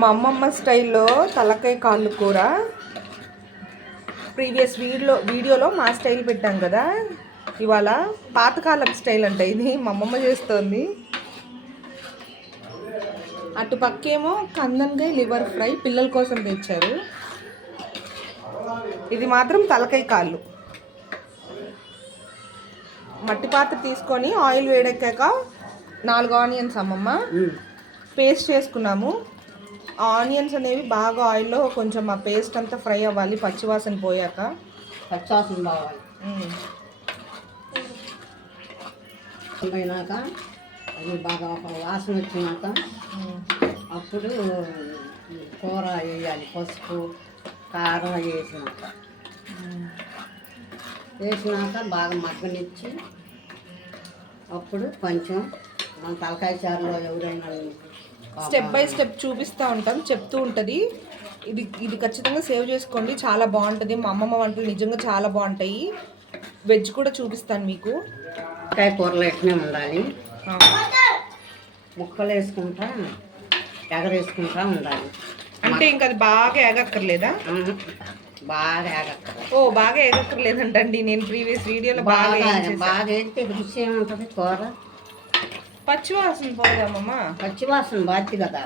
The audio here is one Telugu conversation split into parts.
మా అమ్మమ్మ స్టైల్లో తలకాయ కాళ్ళు కూర. ప్రీవియస్ వీడియో వీడియోలో మా స్టైల్ పెట్టాం కదా. ఇవాళ పాతకాలం స్టైల్ అంట ఇది మా అమ్మమ్మ చేస్తోంది. అటు పక్కేమో కందన్గాయ లివర్ ఫ్రై పిల్లల కోసం తెచ్చారు. ఇది మాత్రం తలకాయ కాళ్ళు. మట్టి పాత్ర తీసుకొని ఆయిల్ వేడెక్కాక నాలుగు ఆనియన్స్ అమ్మమ్మ. పేస్ట్ చేసుకున్నాము. ఆనియన్స్ అనేవి బాగా ఆయిల్లో కొంచెం ఆ పేస్ట్ అంతా ఫ్రై అవ్వాలి పచ్చివాసన పోయాక పచ్చాసం బావాలి. పోయినాక అది బాగా ఒక వాసన వచ్చినాక. అప్పుడు కూర వేయాలి పసుపు కారం వేసినాక వేసినాక బాగా మగ్గనిచ్చి అప్పుడు కొంచెం మన తలకాయ చారులో ఎవరైనా స్టెప్ బై స్టెప్ చూపిస్తూ ఉంటాం చెప్తూ ఉంటుంది. ఇది ఇది ఖచ్చితంగా సేవ్ చేసుకోండి. చాలా బాగుంటుంది. మా అమ్మమ్మ వంటలు నిజంగా చాలా బాగుంటాయి. వెజ్ కూడా చూపిస్తాను మీకు. తలకాయ కూరలు ఎట్నే ఉండాలి. ముక్కలు వేసుకుంటా ఎగరేసుకుంటా ఉండాలి. అంటే ఇంకా అది బాగా ఎగక్కర్లేదా. బాగా ఎగక్క ఓ బాగా ఎగక్కర్లేదంటండి. నేను ప్రీవియస్ వీడియోలో బాగా. బాగా వేస్తే రుచి ఏముంటుంది? కూర? పచ్చివాసన పోదామమ్మ పచ్చివాసన బాధ్య కదా.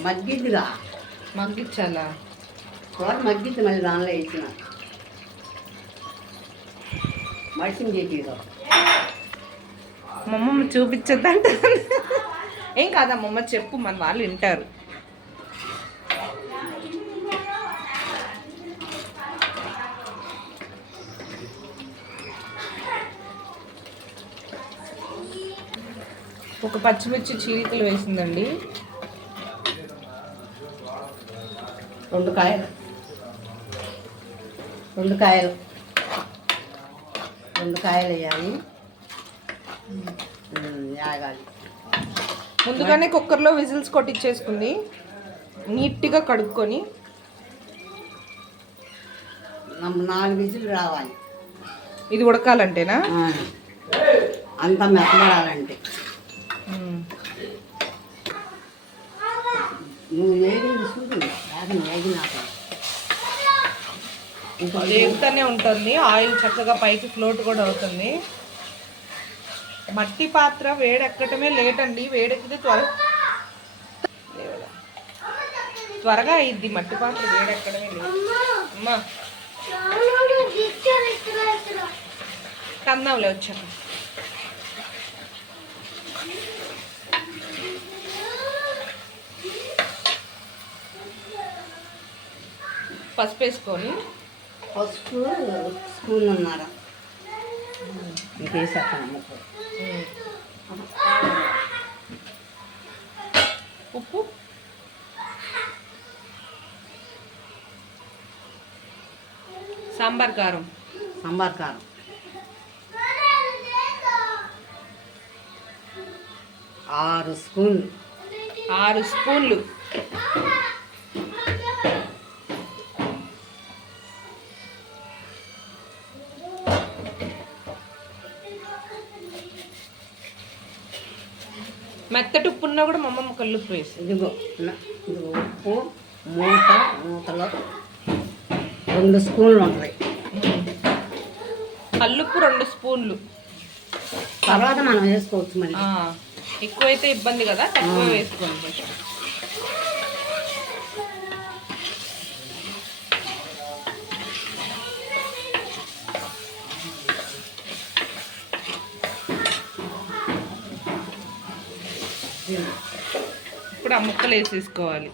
మగ్గిద్దిగా మగ్గిచ్చాలా? కూర మగ్గిద్ది మళ్ళీ దానిలో వేసిన. మడిసిన చేతిలో. మా అమ్మమ్మ చూపించద్దంట ఏం కాదమ్మమ్మ చెప్పు మన వాళ్ళు వింటారు. ఒక పచ్చిమిర్చి చీలికలు వేసిందండి. రెండు కాయలు. రెండు కాయలు. రెండు కాయలు వేయాలి. యాగాలి. ముందుగానే కుక్కర్లో విజిల్స్ కొట్టించేసుకుంది నీట్గా కడుక్కొని. నాలుగు విజులు రావాలి. ఇది ఉడకాలంటేనా. అంతా మెత్తబడాలంటే. నువ్వు వేగింది చూడు వేగన వేగినాక వేగుతూనే ఉంటుంది. ఆయిల్ చక్కగా పైకి ఫ్లోట్ కూడా అవుతుంది. మట్టి పాత్ర వేడెక్కటమే లేట్ అండి వేడెక్కితే త్వర. త్వరగా అయింది మట్టి పాత్ర వేడెక్కడమే లేదు. అమ్మా. కందాంలే వచ్చాక. పసుపు వేసుకొని పసుపు స్పూన్ ఉన్నర ఉప్పు. సాంబార్ కారం. సాంబార్ కారం. ఆరు స్పూన్లు. ఆరు స్పూన్లు. మెత్తటి ఉప్పు ఉన్నా కూడా మా అమ్మమ్మ కల్లుప్పు వేసి ఇదిగో ఇదిగో ఉప్పు మూత మూతలో రెండు స్పూన్లు ఉంటాయి. కల్లుప్పు రెండు స్పూన్లు. తర్వాత మనం వేసుకోవచ్చు మళ్ళీ. ఎక్కువైతే ఇబ్బంది కదా తక్కువ వేసుకోండి ఇప్పుడు ఆ ముక్కలు వేసేసుకోవాలి.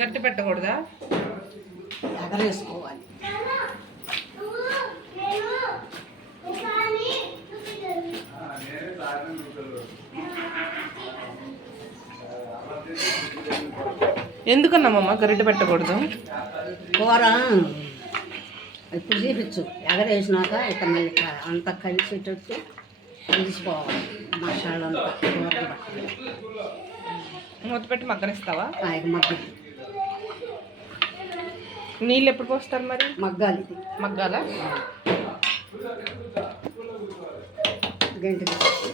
గట్టి పెట్టకూడదా? ఎగరేసుకోవాలి ఎందుకన్నామమ్మ గరిటె పెట్టకూడదు? కూర ఇప్పుడు చూపించు. ఎగరేసినాక ఇక మళ్ళీ అంతా కలిసేటట్టు కలిసిపోవాలి మసాలా అంతా పట్టాలి మూత పెట్టి మగ్గనిస్తావా? ఇక మగ్గి. నీళ్ళు ఎప్పుడు పోస్తారు మరి? మగ్గాలి. మగ్గాల?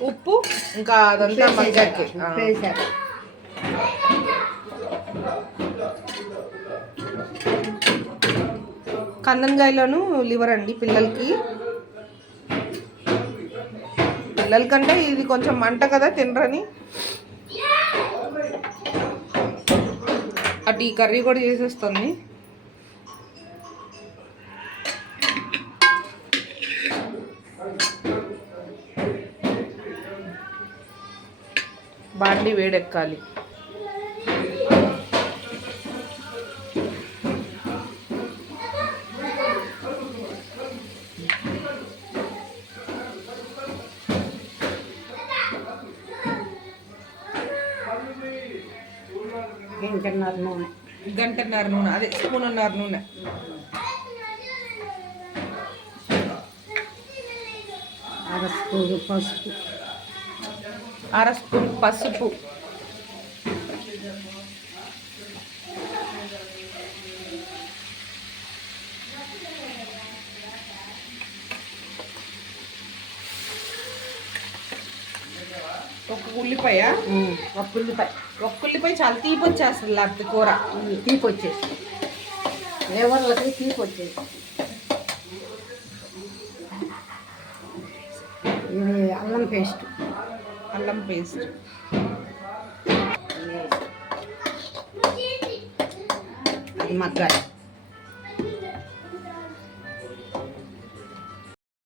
ఉప్పు ఇంకా అదంతా మగ్గాకి. ఉప్పు వేసాక కందనకాయలోను లివర్ అండి పిల్లలకి. పిల్లలకంటే ఇది కొంచెం మంట కదా తినరని. అటు ఈ కర్రీ కూడా చేసేస్తుంది. బాండి వేడెక్కాలి. గంటన్నర నూనె. గంటన్నర నూనె అదే స్పూన్నర నూనె. అర స్పూను పసుపు. అర స్పూన్ పసుపు. ఒక ఉల్లిపాయ. ఒక ఉల్లిపాయ. ఒక్క ఉల్లిపాయ చాలా తీపి వచ్చేస్తుంది లేకపోతే కూర. తీపి వచ్చేసి లేవర్లకి తీపి వచ్చేసి ఇది అల్లం పేస్ట్. అల్లం పేస్ట్. అది మగ్గాలి.